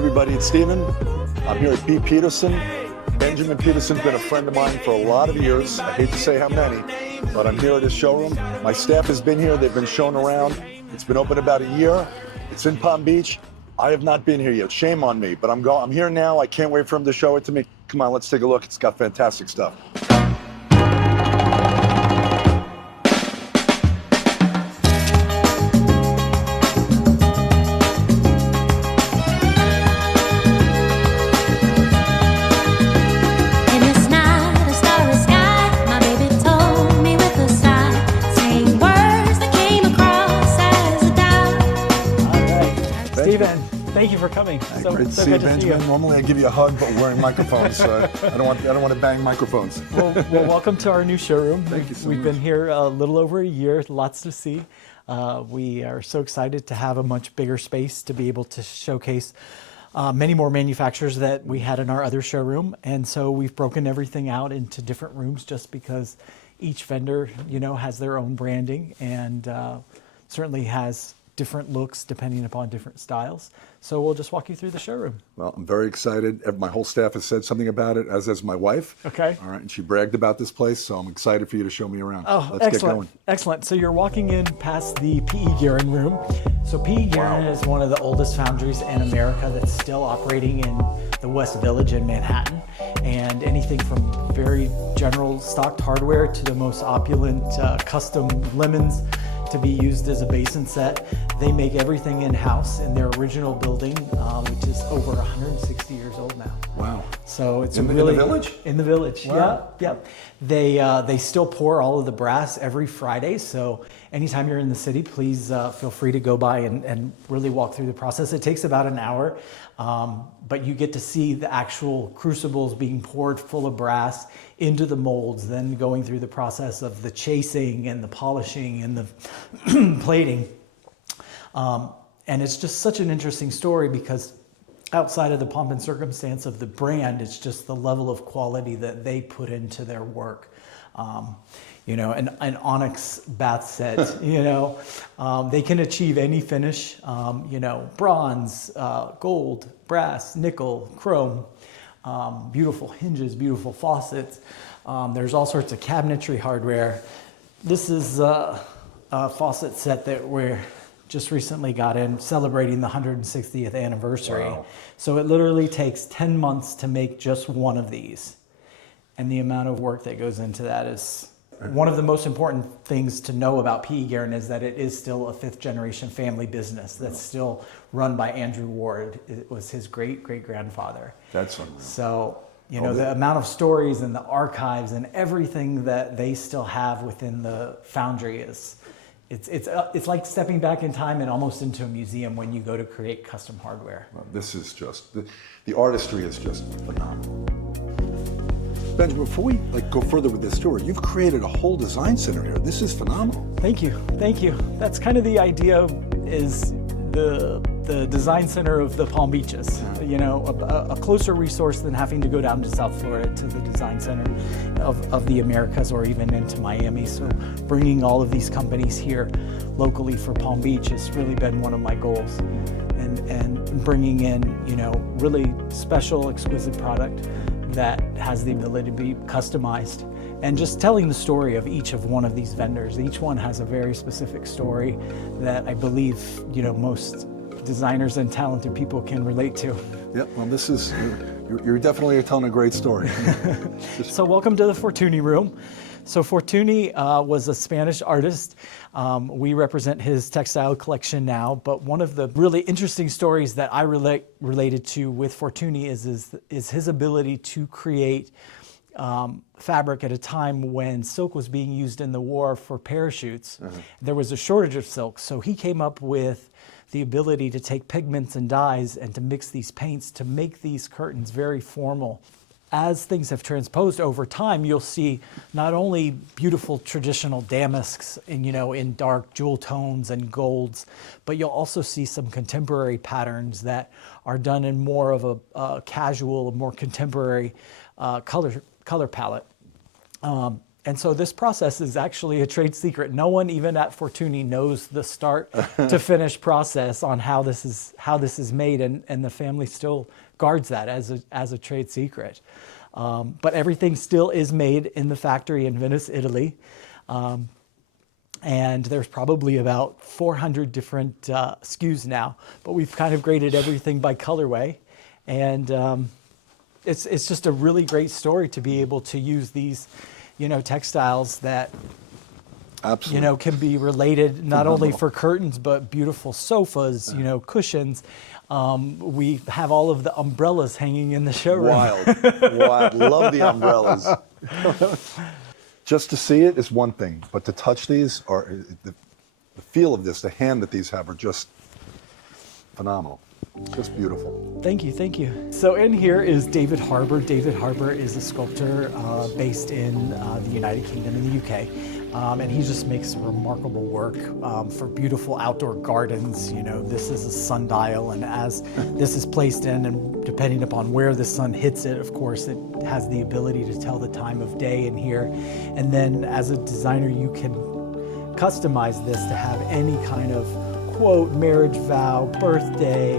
everybody, it's Steven. I'm here at B. Peterson. Benjamin Peterson's been a friend of mine for a lot of years. I hate to say how many, but I'm here at his showroom. My staff has been here. They've been shown around. It's been open about a year. It's in Palm Beach. I have not been here yet. Shame on me, but I'm here now. I can't wait for him to show it to me. Come on, let's take a look. It's got fantastic stuff. Steven, thank you for coming. Great to see you, Benjamin. Normally I give you a hug, but we're wearing microphones, so I don't want to bang microphones. Well, welcome to our new showroom. Thank you so We've much. been here a little over a year, lots to see. We are so excited to have a much bigger space to be able to showcase many more manufacturers that we had in our other showroom. And so we've broken everything out into different rooms just because each vendor, has their own branding and certainly has different looks depending upon different styles. So we'll just walk you through the showroom. Well, I'm very excited. My whole staff has said something about it, as has my wife. Okay. All right, and she bragged about this place, so I'm excited for you to show me around. Oh, Let's excellent. get going. Excellent. So you're walking in past the P.E. Guerin room. So P.E. Guerin is one of the oldest foundries in America that's still operating in the West Village in Manhattan. And anything from very general stocked hardware to the most opulent custom lemons to be used as a basin set. They make everything in-house in their original building, which is over 160 years old now. Wow. So it's in the village? In the village, wow. yeah. They still pour all of the brass every Friday, so anytime you're in the city, please feel free to go by and really walk through the process. It takes about an hour, but you get to see the actual crucibles being poured full of brass into the molds, then going through the process of the chasing and the polishing and the plating. And it's just such an interesting story because outside of the pomp and circumstance of the brand, it's just the level of quality that they put into their work. An onyx bath set, they can achieve any finish, bronze, gold, brass, nickel, chrome, beautiful hinges, beautiful faucets. There's all sorts of cabinetry hardware. This is a faucet set that we're just recently got in, celebrating the 160th anniversary. Wow. So it literally takes 10 months to make just one of these. And the amount of work that goes into that is one of the most important things to know about P.E. Guerin is that it is still a fifth generation family business that's still run by Andrew Ward. It was his great-great-grandfather. That's unreal. So, the amount of stories and the archives and everything that they still have within the foundry is, it's like stepping back in time and almost into a museum when you go to create custom hardware. Well, this is just, the artistry is just phenomenal. Benjamin, before we go further with this story, you've created a whole design center here. This is phenomenal. Thank you. That's kind of the idea, is the design center of the Palm Beaches. A closer resource than having to go down to South Florida to the design center of the Americas or even into Miami. So bringing all of these companies here locally for Palm Beach has really been one of my goals. And bringing in, really special, exquisite product that has the ability to be customized, and just telling the story of each of one of these vendors. Each one has a very specific story that I believe, most designers and talented people can relate to. Yeah, well, this is, you're definitely telling a great story. So welcome to the Fortuny room. So Fortuny was a Spanish artist. We represent his textile collection now, but one of the really interesting stories that I related to with Fortuny is his ability to create fabric at a time when silk was being used in the war for parachutes. There was a shortage of silk, so he came up with the ability to take pigments and dyes and to mix these paints to make these curtains very formal. As things have transposed over time, you'll see not only beautiful traditional damasks and, in dark jewel tones and golds, but you'll also see some contemporary patterns that are done in more of a casual, more contemporary color palette. And so this process is actually a trade secret. No one, even at Fortuny, knows the start to finish process on how this is made, and the family still guards that as a trade secret. But everything still is made in the factory in Venice, Italy. And there's probably about 400 different SKUs now, but we've kind of graded everything by colorway. And it's just a really great story to be able to use these, textiles that, Absolutely. can be related not only for curtains, but beautiful sofas, cushions. We have all of the umbrellas hanging in the showroom. Wild. Love the umbrellas. Just to see it is one thing, but to touch these, or the feel of this, the hand that these have are just phenomenal. Just beautiful. Thank you. So in here is David Harbour. David Harbour is a sculptor based in the United Kingdom in the UK. And he just makes remarkable work for beautiful outdoor gardens. This is a sundial, and as this is placed in, and depending upon where the sun hits it, of course, it has the ability to tell the time of day in here. And then as a designer, you can customize this to have any kind of quote, marriage vow, birthday,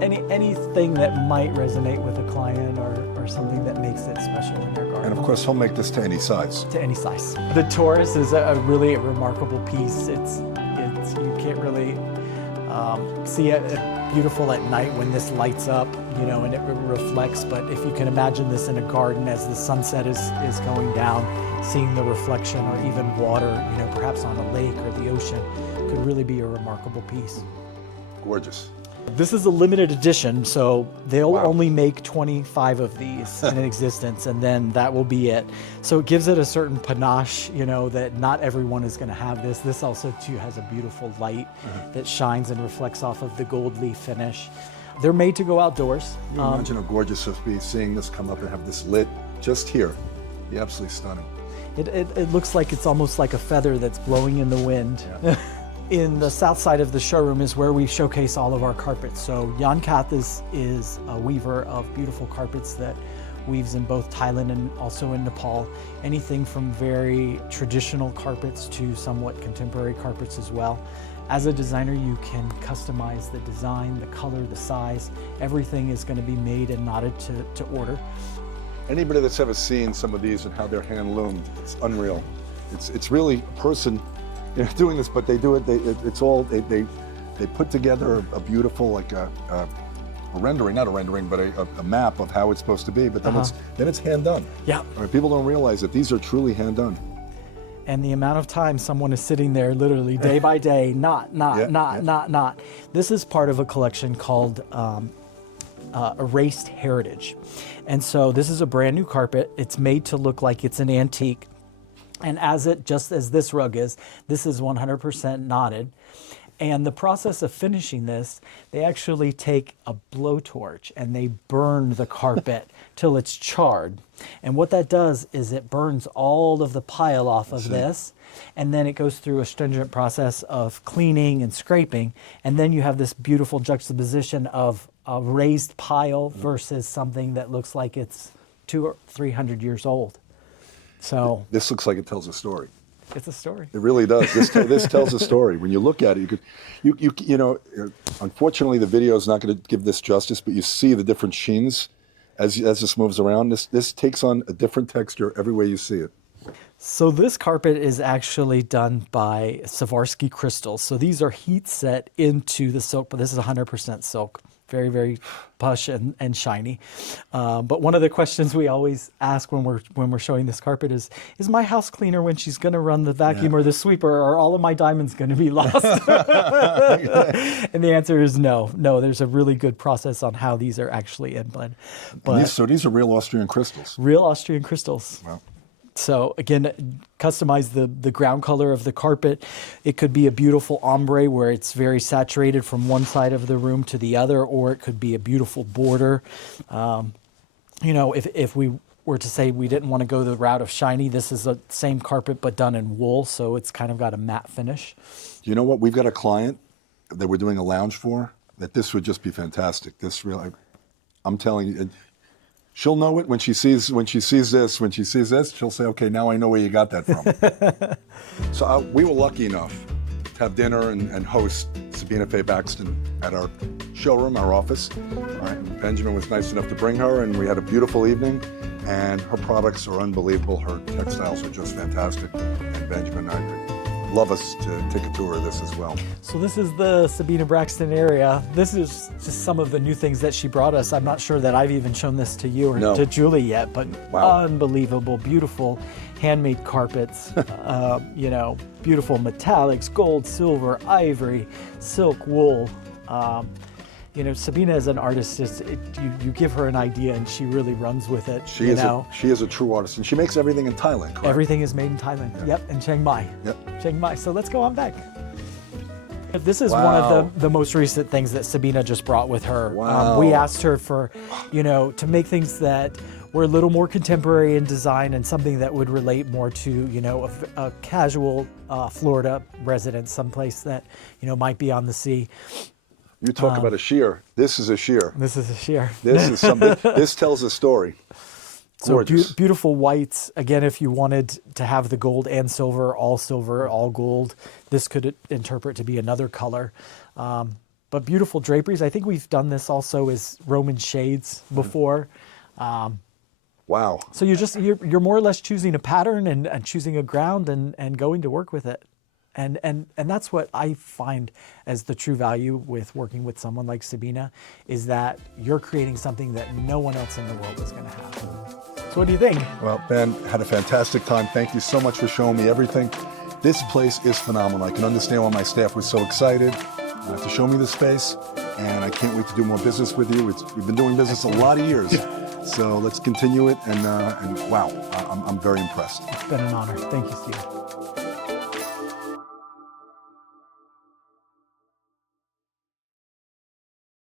anything that might resonate with a client or something that makes it special in their garden. And of course, he'll make this to any size. To any size. The Taurus is a really remarkable piece. It's you can't really see it beautiful at night when this lights up, and it reflects. But if you can imagine this in a garden as the sunset is going down, seeing the reflection, or even water, perhaps on a lake or the ocean, could really be a remarkable piece. Gorgeous. This is a limited edition, so they'll only make 25 of these in existence, and then that will be it. So it gives it a certain panache, that not everyone is going to have this. This also, too, has a beautiful light that shines and reflects off of the gold leaf finish. They're made to go outdoors. Can you imagine how gorgeous it would be seeing this come up and have this lit just here? Be absolutely stunning. It looks like it's almost like a feather that's blowing in the wind. Yeah. In the south side of the showroom is where we showcase all of our carpets. So Jan Kath is a weaver of beautiful carpets that weaves in both Thailand and also in Nepal. Anything from very traditional carpets to somewhat contemporary carpets as well. As a designer, you can customize the design, the color, the size. Everything is going to be made and knotted to order. Anybody that's ever seen some of these and how they're hand loomed, it's unreal. It's really a person doing this, but they do it. They put together a beautiful, like a rendering, not a rendering, but a map of how it's supposed to be. But then it's hand done. Yeah. All right, people don't realize that these are truly hand done. And the amount of time someone is sitting there, literally day by day, not. This is part of a collection called Erased Heritage, and so this is a brand new carpet. It's made to look like it's an antique. And just as this rug is, this is 100% knotted. And the process of finishing this, they actually take a blowtorch and they burn the carpet till it's charred. And what that does is it burns all of the pile off of this, and then it goes through a stringent process of cleaning and scraping. And then you have this beautiful juxtaposition of a raised pile versus something that looks like it's 200 or 300 years old. So this looks like it tells a story. It's a story. It really does. This tells a story. When you look at it, unfortunately the video is not going to give this justice, but you see the different sheens as this moves around. This takes on a different texture every way you see it. So this carpet is actually done by Swarovski crystals. So these are heat set into the silk, but this is 100% silk. Very, very plush and shiny. But one of the questions we always ask when we're showing this carpet is my house cleaner, when she's going to run the vacuum or the sweeper, are all of my diamonds going to be lost? And the answer is no. There's a really good process on how these are actually inbled. But So these are real Austrian crystals. Real Austrian crystals. Wow. So again, customize the ground color of the carpet. It could be a beautiful ombre where it's very saturated from one side of the room to the other, or it could be a beautiful border. If we were to say we didn't want to go the route of shiny, this is the same carpet but done in wool, so it's kind of got a matte finish. You know what? We've got a client that we're doing a lounge for that this would just be fantastic. I'm telling you, she'll know it when she sees this. She'll say, okay, now I know where you got that from. So we were lucky enough to have dinner and host Sabina Faye Baxton at our showroom, our office. All right. Benjamin was nice enough to bring her, and we had a beautiful evening. And her products are unbelievable. Her textiles are just fantastic. And Benjamin, I love us to take a tour of this as well. So this is the Sabina Braxton area. This is just some of the new things that she brought us. I'm not sure that I've even shown this to you or to Julie yet, but wow. Unbelievable, beautiful handmade carpets, you know, beautiful metallics, gold, silver, ivory, silk, wool. You know, Sabina as an artist, you give her an idea and she really runs with it. She is a true artist, and she makes everything in Thailand, correct? Everything is made in Thailand. Yeah. Yep, in Chiang Mai. Yep. Chiang Mai. So let's go on back. This is one of the most recent things that Sabina just brought with her. Wow. We asked her for, you know, to make things that were a little more contemporary in design and something that would relate more to, you know, a casual Florida resident, someplace that, you know, might be on the sea. You talk about a sheer. This is a sheer. This is a sheer. This is something. This tells a story. Gorgeous. So beautiful whites. Again, if you wanted to have the gold and silver, all gold, this could interpret to be another color. But beautiful draperies. I think we've done this also as Roman shades before. Wow. So you're more or less choosing a pattern and choosing a ground and going to work with it. And that's what I find as the true value with working with someone like Sabina, is that you're creating something that no one else in the world is going to have. So what do you think? Well, Ben, had a fantastic time. Thank you so much for showing me everything. This place is phenomenal. I can understand why my staff was so excited to show me the space, and I can't wait to do more business with you. We've been doing business a lot of years, so let's continue it. And wow, I'm very impressed. It's been an honor. Thank you, Steve.